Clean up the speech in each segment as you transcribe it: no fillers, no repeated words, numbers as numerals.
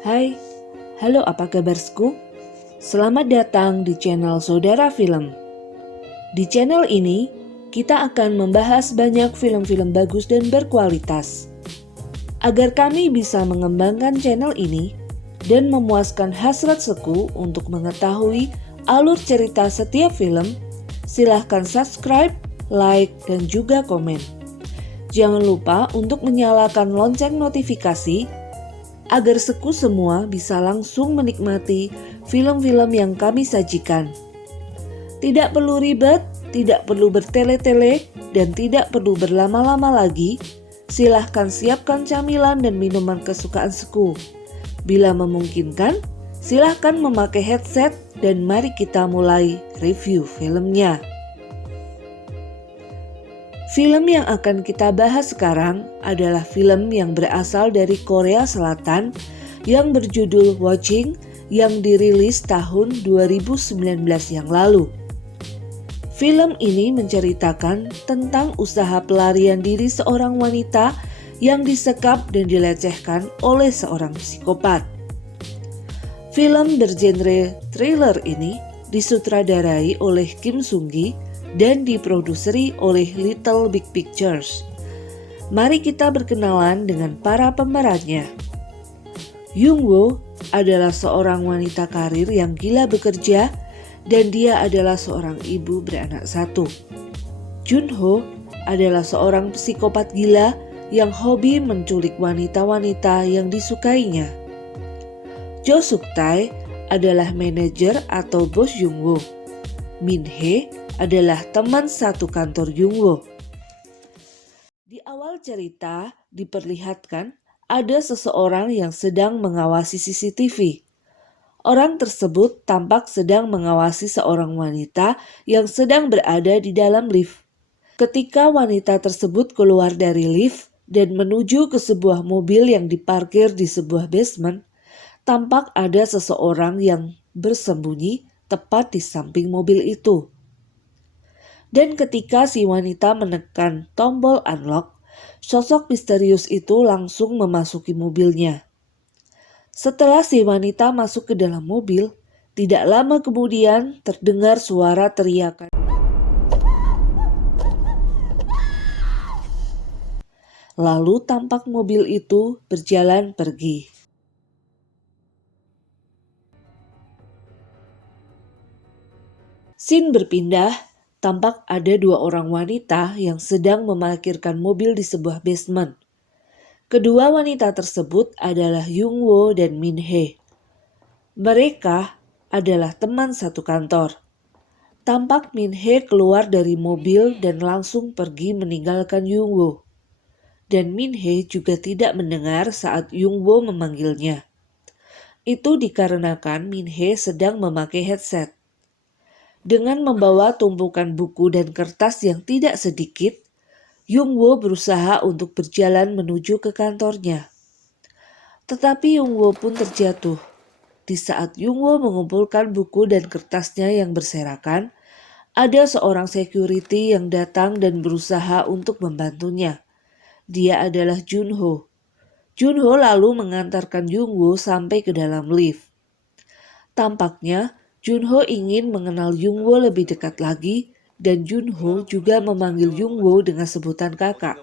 Hai, halo apa kabarsku? Selamat datang di channel Saudara Film. Di channel ini, kita akan membahas banyak film-film bagus dan berkualitas. Agar kami bisa mengembangkan channel ini dan memuaskan hasrat Seku untuk mengetahui alur cerita setiap film, silahkan subscribe, like, dan juga komen. Jangan lupa untuk menyalakan lonceng notifikasi agar Seku semua bisa langsung menikmati film-film yang kami sajikan. Tidak perlu ribet, tidak perlu bertele-tele, dan tidak perlu berlama-lama lagi. Silahkan siapkan camilan dan minuman kesukaan Seku. Bila memungkinkan, silahkan memakai headset dan mari kita mulai review filmnya. Film yang akan kita bahas sekarang adalah film yang berasal dari Korea Selatan yang berjudul Watching yang dirilis tahun 2019 yang lalu. Film ini menceritakan tentang usaha pelarian diri seorang wanita yang disekap dan dilecehkan oleh seorang psikopat. Film bergenre thriller ini disutradarai oleh Kim Sung-gi dan diproduseri oleh Little Big Pictures. Mari kita berkenalan dengan para pemerannya. Young-woo adalah seorang wanita karir yang gila bekerja dan dia adalah seorang ibu beranak satu. Jun-ho adalah seorang psikopat gila yang hobi menculik wanita-wanita yang disukainya. Jo Suk-tae adalah manajer atau bos Young-woo. Min-hee adalah teman satu kantor Young-woo. Di awal cerita diperlihatkan ada seseorang yang sedang mengawasi CCTV. Orang tersebut tampak sedang mengawasi seorang wanita yang sedang berada di dalam lift. Ketika wanita tersebut keluar dari lift dan menuju ke sebuah mobil yang diparkir di sebuah basement, tampak ada seseorang yang bersembunyi tepat di samping mobil itu. Dan ketika si wanita menekan tombol unlock, sosok misterius itu langsung memasuki mobilnya. Setelah si wanita masuk ke dalam mobil, tidak lama kemudian terdengar suara teriakan. Lalu tampak mobil itu berjalan pergi. Scene berpindah. Tampak ada dua orang wanita yang sedang memarkirkan mobil di sebuah basement. Kedua wanita tersebut adalah Young-woo dan Min-hee. Mereka adalah teman satu kantor. Tampak Min-hee keluar dari mobil dan langsung pergi meninggalkan Young-woo. Dan Min-hee juga tidak mendengar saat Young-woo memanggilnya. Itu dikarenakan Min-hee sedang memakai headset. Dengan membawa tumpukan buku dan kertas yang tidak sedikit, Young-woo berusaha untuk berjalan menuju ke kantornya. Tetapi Young-woo pun terjatuh. Di saat Young-woo mengumpulkan buku dan kertasnya yang berserakan, ada seorang security yang datang dan berusaha untuk membantunya. Dia adalah Jun-ho. Jun-ho lalu mengantarkan Young-woo sampai ke dalam lift. Tampaknya Jun-ho ingin mengenal Young-woo lebih dekat lagi dan Jun-ho juga memanggil Young-woo dengan sebutan kakak.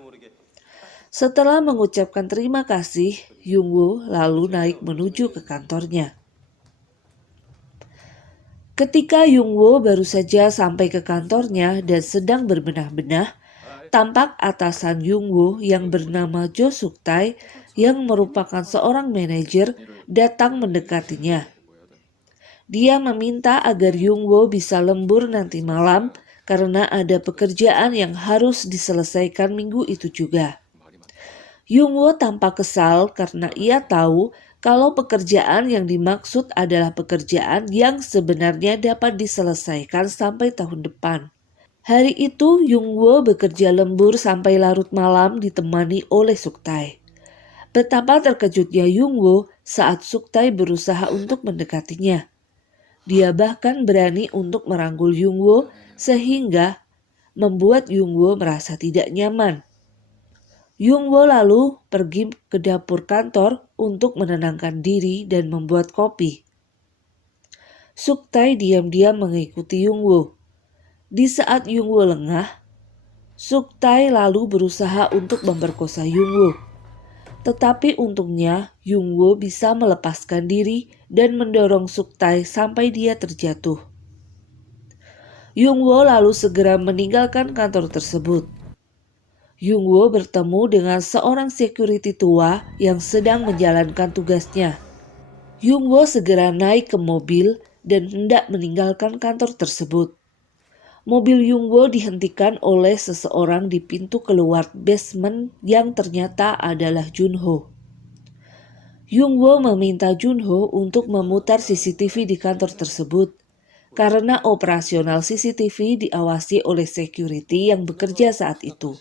Setelah mengucapkan terima kasih, Young-woo lalu naik menuju ke kantornya. Ketika Young-woo baru saja sampai ke kantornya dan sedang berbenah-benah, tampak atasan Young-woo yang bernama Jo Suk-tae yang merupakan seorang manajer datang mendekatinya. Dia meminta agar Young-woo bisa lembur nanti malam karena ada pekerjaan yang harus diselesaikan minggu itu juga. Young-woo tampak kesal karena ia tahu kalau pekerjaan yang dimaksud adalah pekerjaan yang sebenarnya dapat diselesaikan sampai tahun depan. Hari itu Young-woo bekerja lembur sampai larut malam ditemani oleh Suk-tae. Betapa terkejutnya Young-woo saat Suk-tae berusaha untuk mendekatinya. Dia bahkan berani untuk merangkul Young-woo sehingga membuat Young-woo merasa tidak nyaman. Yung-woo lalu pergi ke dapur kantor untuk menenangkan diri dan membuat kopi. Suk-tae diam-diam mengikuti Yung-woo. Di saat Yung-woo lengah, Suk-tae lalu berusaha untuk memperkosa Yung-woo. Tetapi untungnya Yung-woo bisa melepaskan diri dan mendorong Suk-tae sampai dia terjatuh. Yung-woo lalu segera meninggalkan kantor tersebut. Yung-woo bertemu dengan seorang security tua yang sedang menjalankan tugasnya. Yung-woo segera naik ke mobil dan hendak meninggalkan kantor tersebut. Mobil Yung-woo dihentikan oleh seseorang di pintu keluar basement yang ternyata adalah Junho. Yung-woo meminta Junho untuk memutar CCTV di kantor tersebut karena operasional CCTV diawasi oleh security yang bekerja saat itu.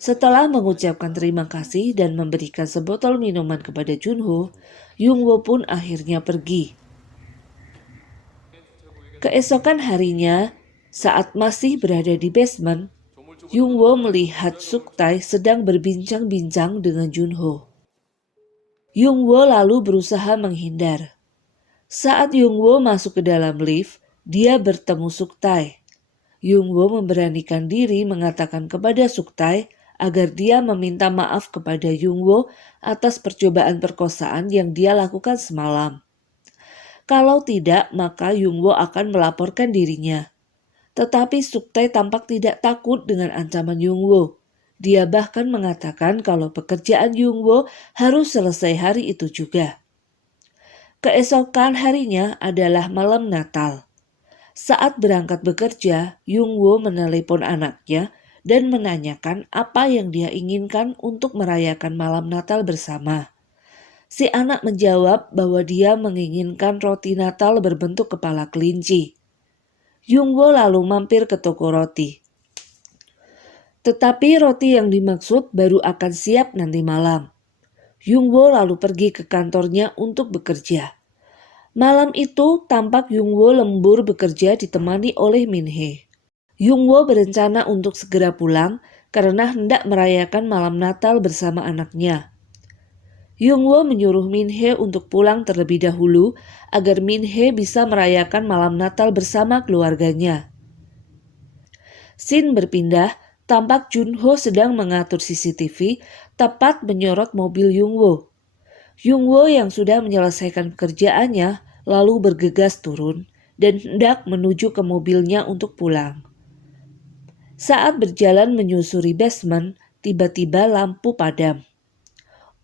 Setelah mengucapkan terima kasih dan memberikan sebotol minuman kepada Junho, Yung-woo pun akhirnya pergi. Keesokan harinya, saat masih berada di basement, Yung-woo melihat Suk-tae sedang berbincang-bincang dengan Junho. Yung-woo lalu berusaha menghindar. Saat Yung-woo masuk ke dalam lift, dia bertemu Suk-tae. Yung-woo memberanikan diri mengatakan kepada Suk-tae agar dia meminta maaf kepada Yung-woo atas percobaan perkosaan yang dia lakukan semalam. Kalau tidak, maka Yung-woo akan melaporkan dirinya. Tetapi Suk-tae tampak tidak takut dengan ancaman Yung-woo. Dia bahkan mengatakan kalau pekerjaan Yung-woo harus selesai hari itu juga. Keesokan harinya adalah malam Natal. Saat berangkat bekerja, Yung-woo menelepon anaknya dan menanyakan apa yang dia inginkan untuk merayakan malam Natal bersama. Si anak menjawab bahwa dia menginginkan roti Natal berbentuk kepala kelinci. Yung-woo lalu mampir ke toko roti. Tetapi roti yang dimaksud baru akan siap nanti malam. Yung-woo lalu pergi ke kantornya untuk bekerja. Malam itu tampak Yung-woo lembur bekerja ditemani oleh Min-hee. Yung-woo berencana untuk segera pulang karena hendak merayakan malam Natal bersama anaknya. Yung-woo menyuruh Min-hee untuk pulang terlebih dahulu agar Min-hee bisa merayakan malam Natal bersama keluarganya. Scene berpindah, tampak Junho sedang mengatur CCTV tepat menyorot mobil Yung-woo. Yung-woo yang sudah menyelesaikan pekerjaannya lalu bergegas turun dan hendak menuju ke mobilnya untuk pulang. Saat berjalan menyusuri basement, tiba-tiba lampu padam.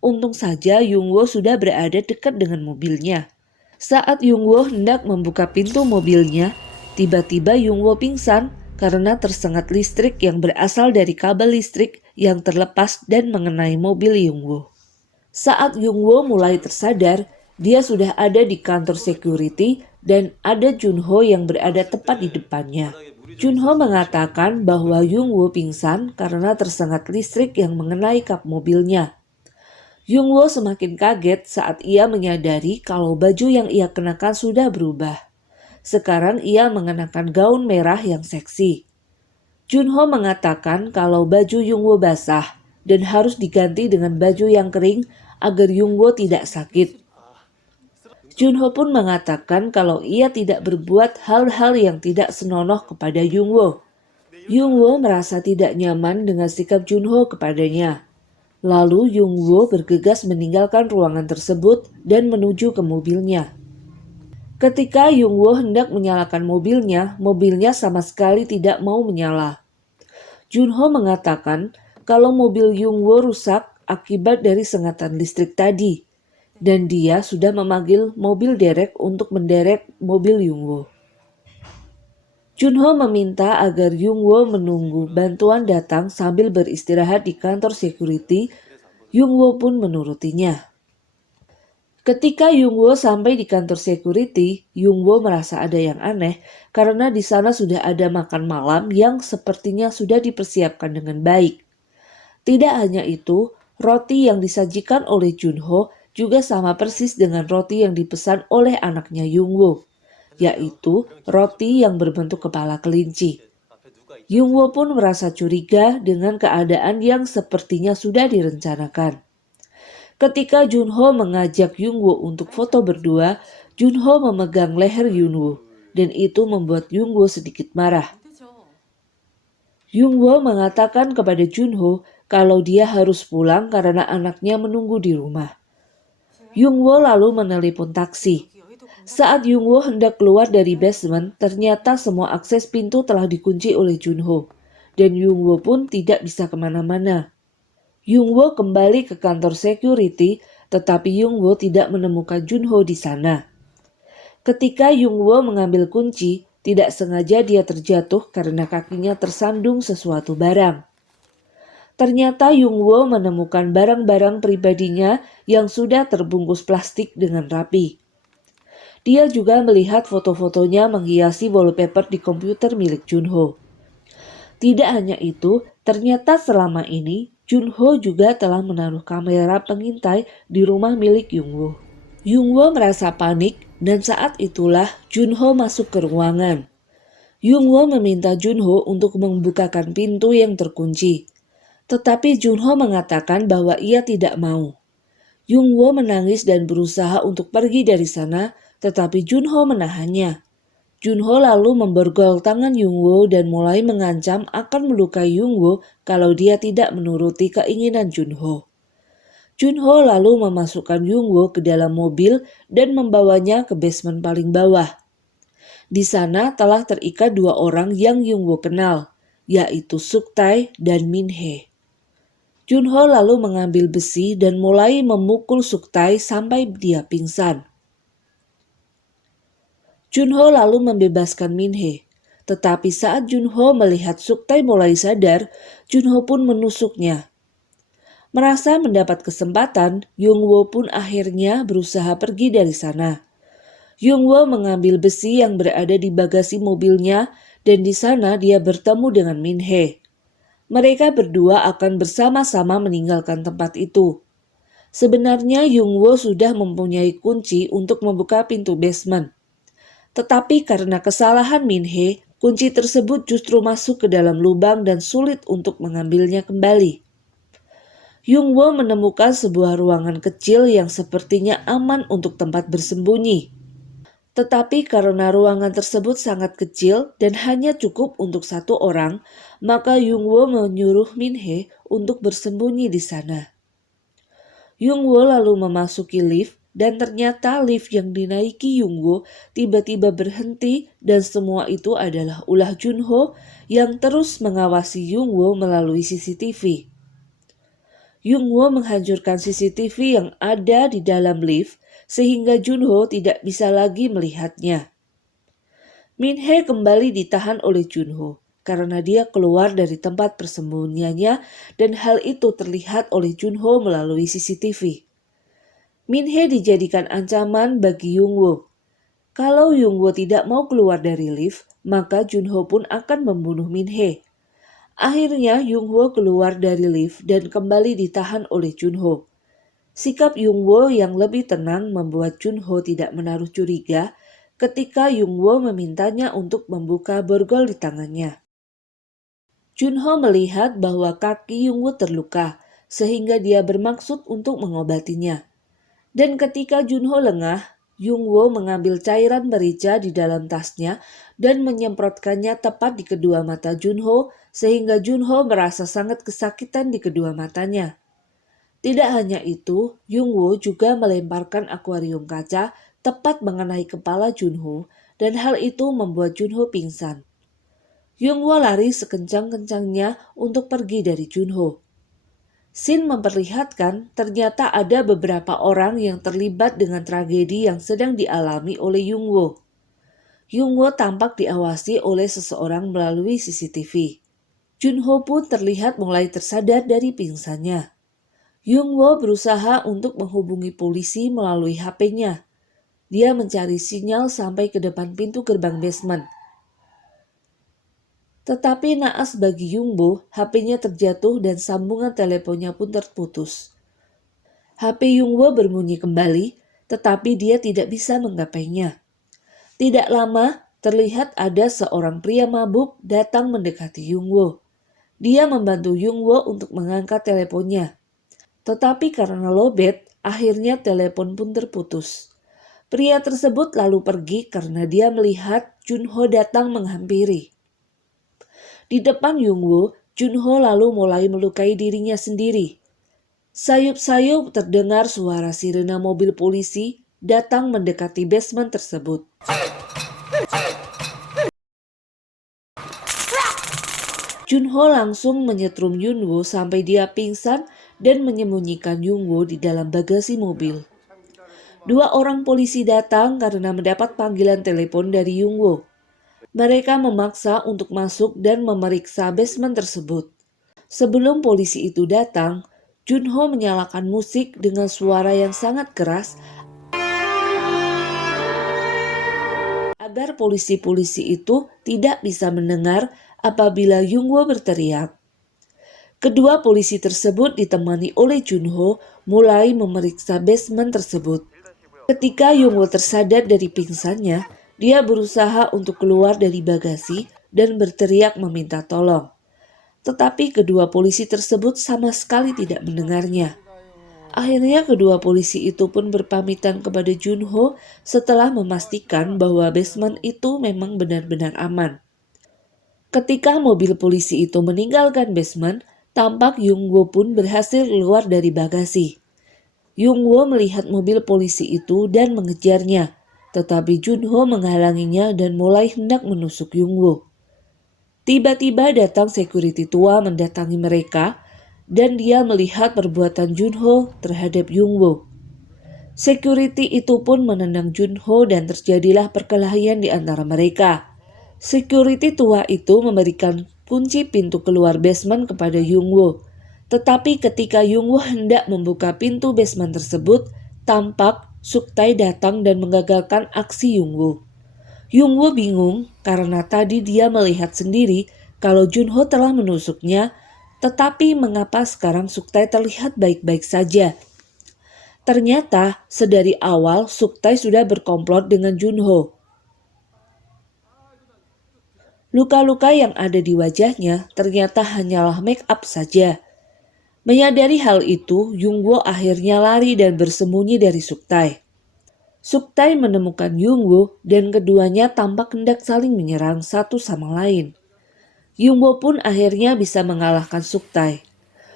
Untung saja Yung-woo sudah berada dekat dengan mobilnya. Saat Yung-woo hendak membuka pintu mobilnya, tiba-tiba Yung-woo pingsan karena tersengat listrik yang berasal dari kabel listrik yang terlepas dan mengenai mobil Yung-woo. Saat Yung-woo mulai tersadar, dia sudah ada di kantor security dan ada Junho yang berada tepat di depannya. Junho mengatakan bahwa Yung-woo pingsan karena tersengat listrik yang mengenai kap mobilnya. Yung-woo semakin kaget saat ia menyadari kalau baju yang ia kenakan sudah berubah. Sekarang ia mengenakan gaun merah yang seksi. Junho mengatakan kalau baju Yung-woo basah dan harus diganti dengan baju yang kering agar Yung-woo tidak sakit. Junho pun mengatakan kalau ia tidak berbuat hal-hal yang tidak senonoh kepada Yung-woo. Yung-woo merasa tidak nyaman dengan sikap Junho kepadanya. Lalu Yung-woo bergegas meninggalkan ruangan tersebut dan menuju ke mobilnya. Ketika Yung-woo hendak menyalakan mobilnya sama sekali tidak mau menyala. Junho mengatakan kalau mobil Yung-woo rusak akibat dari sengatan listrik tadi. Dan dia sudah memanggil mobil derek untuk menderek mobil Yung-woo. Junho meminta agar Yung-woo menunggu bantuan datang sambil beristirahat di kantor security. Yung-woo pun menurutinya. Ketika Yung-woo sampai di kantor security, Yung-woo merasa ada yang aneh karena di sana sudah ada makan malam yang sepertinya sudah dipersiapkan dengan baik. Tidak hanya itu, roti yang disajikan oleh Junho juga sama persis dengan roti yang dipesan oleh anaknya Yung-woo, yaitu roti yang berbentuk kepala kelinci. Jungwoo pun merasa curiga dengan keadaan yang sepertinya sudah direncanakan. Ketika Junho mengajak Jungwoo untuk foto berdua, Junho memegang leher Jungwoo, dan itu membuat Jungwoo sedikit marah. Jungwoo mengatakan kepada Junho kalau dia harus pulang karena anaknya menunggu di rumah. Jungwoo lalu menelepon taksi. Saat Jungwoo hendak keluar dari basement, ternyata semua akses pintu telah dikunci oleh Junho, dan Jungwoo pun tidak bisa kemana-mana. Jungwoo kembali ke kantor security, tetapi Jungwoo tidak menemukan Junho di sana. Ketika Jungwoo mengambil kunci, tidak sengaja dia terjatuh karena kakinya tersandung sesuatu barang. Ternyata Jungwoo menemukan barang-barang pribadinya yang sudah terbungkus plastik dengan rapi. Dia juga melihat foto-fotonya menghiasi wallpaper di komputer milik Junho. Tidak hanya itu, ternyata selama ini Junho juga telah menaruh kamera pengintai di rumah milik Jungwoo. Jungwoo merasa panik dan saat itulah Junho masuk ke ruangan. Jungwoo meminta Junho untuk membukakan pintu yang terkunci. Tetapi Junho mengatakan bahwa ia tidak mau. Jungwoo menangis dan berusaha untuk pergi dari sana, tetapi Junho menahannya. Junho lalu memborgol tangan Jungwoo dan mulai mengancam akan melukai Jungwoo kalau dia tidak menuruti keinginan Junho. Junho lalu memasukkan Jungwoo ke dalam mobil dan membawanya ke basement paling bawah. Di sana telah terikat dua orang yang Jungwoo kenal, yaitu Suktae dan Minhee. Junho lalu mengambil besi dan mulai memukul Suktae sampai dia pingsan. Junho lalu membebaskan Minhee, tetapi saat Junho melihat Suktae mulai sadar, Junho pun menusuknya. Merasa mendapat kesempatan, Jungwoo pun akhirnya berusaha pergi dari sana. Jungwoo mengambil besi yang berada di bagasi mobilnya dan di sana dia bertemu dengan Minhee. Mereka berdua akan bersama-sama meninggalkan tempat itu. Sebenarnya Jungwoo sudah mempunyai kunci untuk membuka pintu basement. Tetapi karena kesalahan Minhee, kunci tersebut justru masuk ke dalam lubang dan sulit untuk mengambilnya kembali. Jungwoo menemukan sebuah ruangan kecil yang sepertinya aman untuk tempat bersembunyi. Tetapi karena ruangan tersebut sangat kecil dan hanya cukup untuk satu orang, maka Jungwoo menyuruh Minhee untuk bersembunyi di sana. Jungwoo lalu memasuki lift dan ternyata lift yang dinaiki Jungwoo tiba-tiba berhenti dan semua itu adalah ulah Junho yang terus mengawasi Jungwoo melalui CCTV. Jungwoo menghancurkan CCTV yang ada di dalam lift sehingga Junho tidak bisa lagi melihatnya. Minhee kembali ditahan oleh Junho karena dia keluar dari tempat persembunyiannya dan hal itu terlihat oleh Junho melalui CCTV. Minhee dijadikan ancaman bagi Jungwoo. Kalau Jungwoo tidak mau keluar dari lift, maka Junho pun akan membunuh Minhee. Akhirnya Jungwoo keluar dari lift dan kembali ditahan oleh Junho. Sikap Jungwoo yang lebih tenang membuat Junho tidak menaruh curiga ketika Jungwoo memintanya untuk membuka borgol di tangannya. Junho melihat bahwa kaki Jungwoo terluka, sehingga dia bermaksud untuk mengobatinya. Dan ketika Junho lengah, Jungwoo mengambil cairan merica di dalam tasnya dan menyemprotkannya tepat di kedua mata Junho sehingga Junho merasa sangat kesakitan di kedua matanya. Tidak hanya itu, Jungwoo juga melemparkan akuarium kaca tepat mengenai kepala Junho dan hal itu membuat Junho pingsan. Jungwoo lari sekencang-kencangnya untuk pergi dari Junho. Scene memperlihatkan ternyata ada beberapa orang yang terlibat dengan tragedi yang sedang dialami oleh Jungwoo. Jungwoo tampak diawasi oleh seseorang melalui CCTV. Junho pun terlihat mulai tersadar dari pingsannya. Jungwoo berusaha untuk menghubungi polisi melalui HP-nya. Dia mencari sinyal sampai ke depan pintu gerbang basement. Tetapi naas bagi Jungwoo, HP-nya terjatuh dan sambungan teleponnya pun terputus. HP Jungwoo berbunyi kembali, tetapi dia tidak bisa menggapainya. Tidak lama, terlihat ada seorang pria mabuk datang mendekati Yungwo. Dia membantu Yungwo untuk mengangkat teleponnya. Tetapi karena lowbat, akhirnya telepon pun terputus. Pria tersebut lalu pergi karena dia melihat Junho datang menghampiri. Di depan Yungwo, Junho lalu mulai melukai dirinya sendiri. Sayup-sayup terdengar suara sirena mobil polisi datang mendekati basement tersebut. Junho langsung menyetrum Yunwo sampai dia pingsan dan menyembunyikan Yungwo di dalam bagasi mobil. Dua orang polisi datang karena mendapat panggilan telepon dari Yungwo. Mereka memaksa untuk masuk dan memeriksa basement tersebut. Sebelum polisi itu datang, Junho menyalakan musik dengan suara yang sangat keras agar polisi-polisi itu tidak bisa mendengar apabila Yungwo berteriak. Kedua polisi tersebut ditemani oleh Junho mulai memeriksa basement tersebut. Ketika Yungwo tersadar dari pingsannya, dia berusaha untuk keluar dari bagasi dan berteriak meminta tolong. Tetapi kedua polisi tersebut sama sekali tidak mendengarnya. Akhirnya kedua polisi itu pun berpamitan kepada Junho setelah memastikan bahwa basement itu memang benar-benar aman. Ketika mobil polisi itu meninggalkan basement, tampak Yungwo pun berhasil keluar dari bagasi. Yungwo melihat mobil polisi itu dan mengejarnya, tetapi Junho menghalanginya dan mulai hendak menusuk Yungwo. Tiba-tiba datang security tua mendatangi mereka dan dia melihat perbuatan Junho terhadap Yungwo. Security itu pun menendang Junho dan terjadilah perkelahian di antara mereka. Security tua itu memberikan kunci pintu keluar basement kepada Yungwo. Tetapi ketika Yungwo hendak membuka pintu basement tersebut, tampak Suktai datang dan menggagalkan aksi Yungwo. Yungwo bingung karena tadi dia melihat sendiri kalau Junho telah menusuknya, tetapi mengapa sekarang Suktai terlihat baik-baik saja? Ternyata sedari awal Suktai sudah berkomplot dengan Junho. Luka-luka yang ada di wajahnya ternyata hanyalah make up saja. Menyadari hal itu, Yungwo akhirnya lari dan bersembunyi dari Suktai. Suktai menemukan Yungwo dan keduanya tampak hendak saling menyerang satu sama lain. Yungwo pun akhirnya bisa mengalahkan Suktai.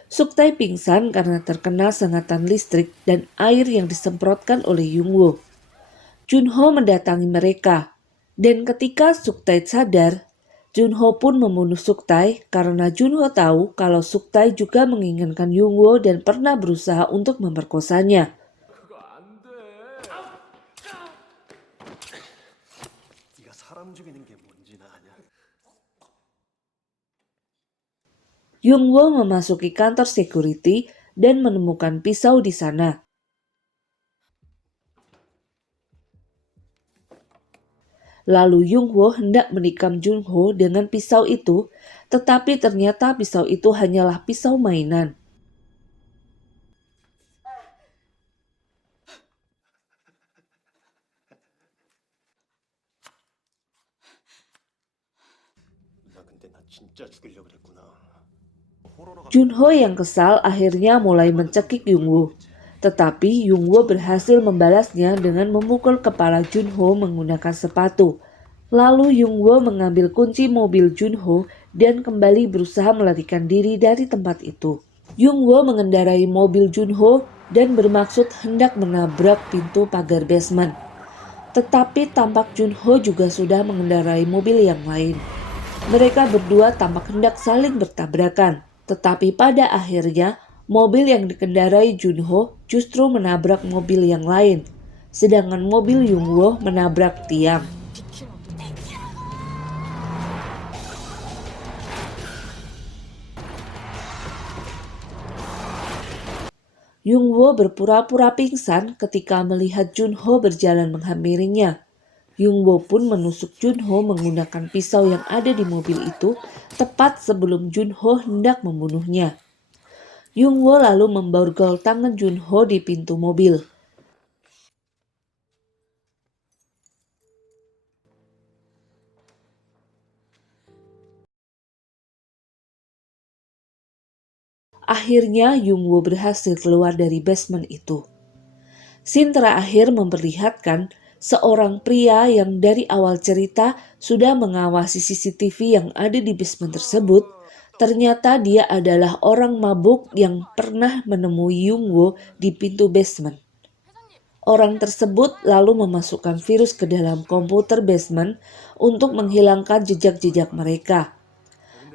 Suktai pingsan karena terkena sengatan listrik dan air yang disemprotkan oleh Yungwo. Junho mendatangi mereka, dan ketika Suktai sadar, Junho pun membunuh Suktai karena Junho tahu kalau Suktai juga menginginkan Yungwo dan pernah berusaha untuk memperkosanya. Yungwo memasuki kantor security dan menemukan pisau di sana. Lalu Yungwo hendak menikam Junho dengan pisau itu, tetapi ternyata pisau itu hanyalah pisau mainan. Junho yang kesal akhirnya mulai mencekik Yungwo. Tetapi Yungwo berhasil membalasnya dengan memukul kepala Junho menggunakan sepatu. Lalu Yungwo mengambil kunci mobil Junho dan kembali berusaha melarikan diri dari tempat itu. Yungwo mengendarai mobil Junho dan bermaksud hendak menabrak pintu pagar basement. Tetapi tampak Junho juga sudah mengendarai mobil yang lain. Mereka berdua tampak hendak saling bertabrakan. Tetapi pada akhirnya mobil yang dikendarai Junho justru menabrak mobil yang lain, sedangkan mobil Yungwo menabrak tiang. Yungwo berpura-pura pingsan ketika melihat Junho berjalan menghampirinya. Yungwo pun menusuk Junho menggunakan pisau yang ada di mobil itu tepat sebelum Junho hendak membunuhnya. Yungwo lalu memborgol tangan Junho di pintu mobil. Akhirnya Yungwoo berhasil keluar dari basement itu. Scene terakhir memperlihatkan seorang pria yang dari awal cerita sudah mengawasi CCTV yang ada di basement tersebut. Ternyata dia adalah orang mabuk yang pernah menemui Yungwoo di pintu basement. Orang tersebut lalu memasukkan virus ke dalam komputer basement untuk menghilangkan jejak-jejak mereka.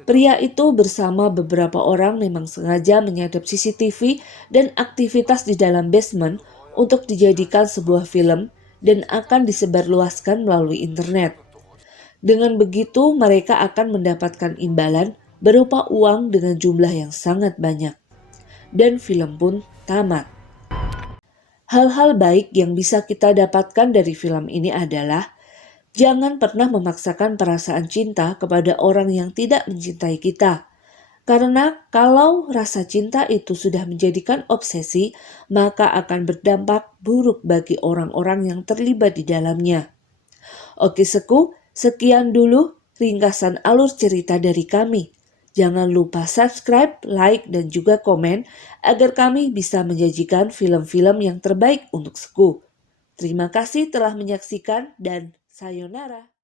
Pria itu bersama beberapa orang memang sengaja menyadap CCTV dan aktivitas di dalam basement untuk dijadikan sebuah film dan akan disebarluaskan melalui internet. Dengan begitu, mereka akan mendapatkan imbalan berupa uang dengan jumlah yang sangat banyak. Dan film pun tamat. Hal-hal baik yang bisa kita dapatkan dari film ini adalah jangan pernah memaksakan perasaan cinta kepada orang yang tidak mencintai kita. Karena kalau rasa cinta itu sudah menjadikan obsesi, maka akan berdampak buruk bagi orang-orang yang terlibat di dalamnya. Oke Seku, sekian dulu ringkasan alur cerita dari kami. Jangan lupa subscribe, like, dan juga komen agar kami bisa menyajikan film-film yang terbaik untuk Seku. Terima kasih telah menyaksikan dan sayonara.